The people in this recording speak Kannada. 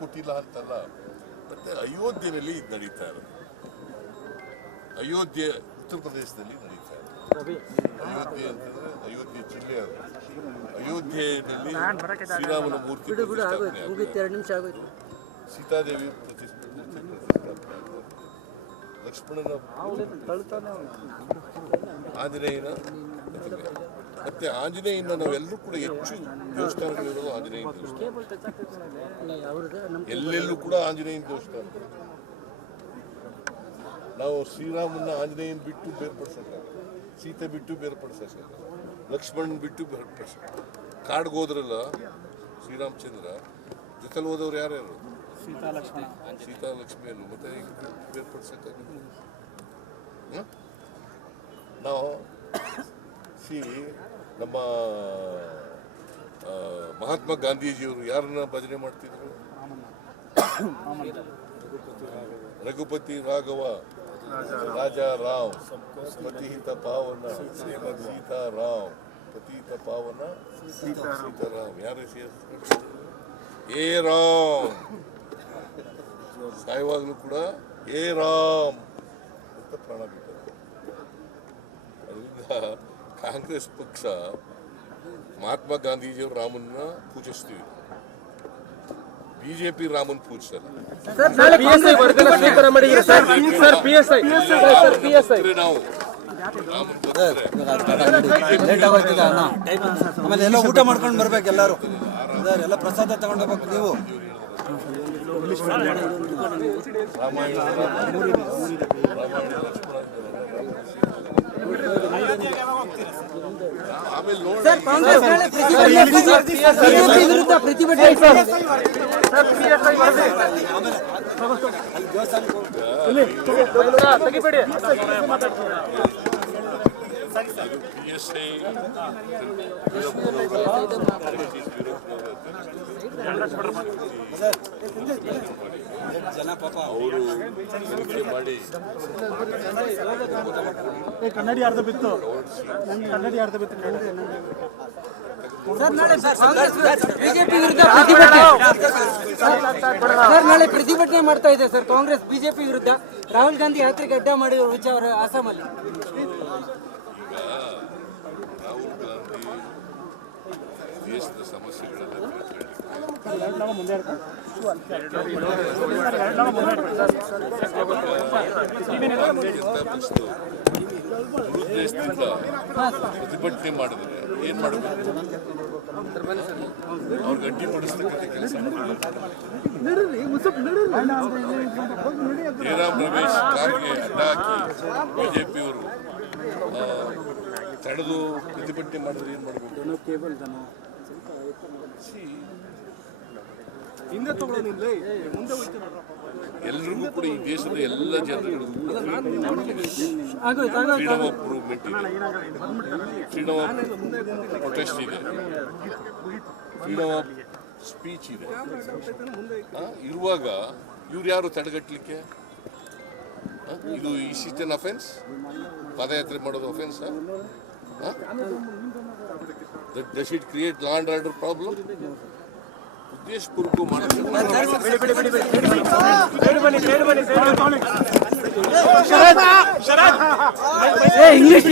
ಕೊಟ್ಟಿಲ್ಲ ಅಂತಲ್ಲ. ಮತ್ತೆ ಅಯೋಧ್ಯೆಯಲ್ಲಿ ಇದು ನಡೀತಾ ಇರೋದು. ಅಯೋಧ್ಯೆ ಉತ್ತರ ಪ್ರದೇಶದಲ್ಲಿ ನಡೀತಾ ಇದೆ. ಅಯೋಧ್ಯೆ ಅಂತಂದ್ರೆ ಅಯೋಧ್ಯೆ ಜಿಲ್ಲೆ ಅದು. ಅಯೋಧ್ಯೆಯಲ್ಲಿ ಶ್ರೀರಾಮನ ಮೂರ್ತಿ ಪ್ರತಿಷ್ಠಾಪನೆ ಆಗಿದೆ. ಸೀತಾದೇವಿ ಪ್ರತಿಷ್ಠಾಪನೆ, ಲಕ್ಷ್ಮಣನ, ಆಂಜನೇಯನ, ಮತ್ತೆ ಆಂಜನೇಯನ ನಾವೆಲ್ಲರೂ ಕೂಡ ಹೆಚ್ಚು ದೇವಸ್ಥಾನಗಳಿರೋದು ಆಂಜನೇಯನ ದೇವಸ್ಥಾನ. ಎಲ್ಲೆಲ್ಲೂ ಕೂಡ ಆಂಜನೇಯನ ದೇವಸ್ಥಾನ. ನಾವು ಶ್ರೀರಾಮನ ಆಂಜನೇಯನ ಬಿಟ್ಟು ಬೇರ್ಪಡಿಸಲ್ಲ, ಸೀತೆ ಬಿಟ್ಟು ಬೇರ್ಪಡಿಸಲ್ಲ, ಲಕ್ಷ್ಮಣನ್ ಬಿಟ್ಟು ಬೇರ್ಪಡಿಸಲ್ಲ. ಕಾಡ್ಗೆ ಹೋದ್ರಲ್ಲ ಶ್ರೀರಾಮಚಂದ್ರ, ಜೊತೆಲಿ ಹೋದವ್ರು ಯಾರ್ಯಾರು? ಸೀತಾ ಲಕ್ಷ್ಮಿಯನ್ನು. ಮತ್ತೆ ಬೇರ್ಪಡಿಸಕ್ಕಾಗಲ್ಲ. ನಾವು ನಮ್ಮ ಮಹಾತ್ಮ ಗಾಂಧೀಜಿಯವರು ಯಾರನ್ನ ಭಜನೆ ಮಾಡ್ತಿದ್ರು? ರಘುಪತಿ ರಾಘವ ರಾಜಾ ರಾವ್ ಪತಿಹಿತ ಪಾವನ ಸೀತಾರಾಮ್, ಪತಿಹಿತ ಪಾವನ ಸೀತಾರಾಮ್. ಯಾರು ಏ ರಾಮ್, ಸಾಯುವಾಗಲೂ ಕೂಡ ಏ ರಾಮ್ ಅಂತ ಪ್ರಾಣ ಬಿಟ್ಟರು. ಅದರಿಂದ ಕಾಂಗ್ರೆಸ್ ಪಕ್ಷ ಮಹಾತ್ಮ ಗಾಂಧೀಜಿಯವರು ರಾಮನ್ನ ಪೂಜಿಸ್ತೀವಿ, ಬಿಜೆಪಿ ರಾಮನ್ ಪೂಜಿಸಲ್ಲ. ಆಮೇಲೆ ಎಲ್ಲ ಊಟ ಮಾಡ್ಕೊಂಡು ಬರ್ಬೇಕು, ಎಲ್ಲರೂ ಎಲ್ಲ ಪ್ರಸಾದ ತಗೊಂಡು ಹೋಗ್ಬೇಕು. ನೀವು ಜನ ಪಾಪ ಅವರು ಮಾಡಿ ಕನ್ನಡಿ ಅರ್ಧ ಬಿತ್ತು, ಕನ್ನಡಿ ಅರ್ಧ ಬಿತ್ತು. ನಾಳೆ ಪ್ರತಿಭಟನೆ ಮಾಡ್ತಾ ಇದೆ ಸರ್ ಕಾಂಗ್ರೆಸ್ ಬಿಜೆಪಿ ವಿರುದ್ಧ. ರಾಹುಲ್ ಗಾಂಧಿ ಯಾತ್ರೆಗೆ ಅಡ್ಡ ಮಾಡಿರುವ ವಿಚಾರ ಅಸ್ಸಾಮಲ್ಲಿ. ದೇಶದ ಸಮಸ್ಯೆಗಳೆಲ್ಲ ದೇಶದಿಂದ ಪ್ರತಿಭಟನೆ ಮಾಡಿದ್ರೆ ಏನ್ ಮಾಡಬೇಕು? ಅವ್ರಿಗೆ ಅಡ್ಡಿಪಡಿಸ್ತಕ್ಕಂಥ ಕೆಲಸ ಜಯರಾಮ್ ರಮೇಶ್ ಕಾರ್ಗೆ ಅಡ್ಡ ಹಾಕಿ ಬಿಜೆಪಿಯವರು ತಡೆದು ಪ್ರತಿಭಟನೆ ಮಾಡಿದ್ರೆ ಏನ್ ಮಾಡಬೇಕು? ಎಲ್ರಿಗೂ ಕೂಡ ಈ ದೇಶದ ಎಲ್ಲ ಜನರಿಗೂ ಫ್ರೀಡಮ್ ಆಫ್ ಮೂವ್ಮೆಂಟ್ ಇದೆ, ಫ್ರೀಡಮ್ ಆಫ್ ಪ್ರೊಟೆಸ್ಟ್ ಇದೆ, ಫ್ರೀಡಮ್ ಆಫ್ ಸ್ಪೀಚ್ ಇದೆ. ಇರುವಾಗ ಇವ್ರು ಯಾರು ತಡೆಗಟ್ಟಲಿಕ್ಕೆ? ಇದು ಇಸ್ ಅನ್ ಅಫೆನ್ಸ್? ಪಾದಯಾತ್ರೆ ಮಾಡೋದು offence? Does it create law and order problem? ಉದ್ದೇಶಪೂರ್ವಕ ಇಂಗ್ಲಿಷ್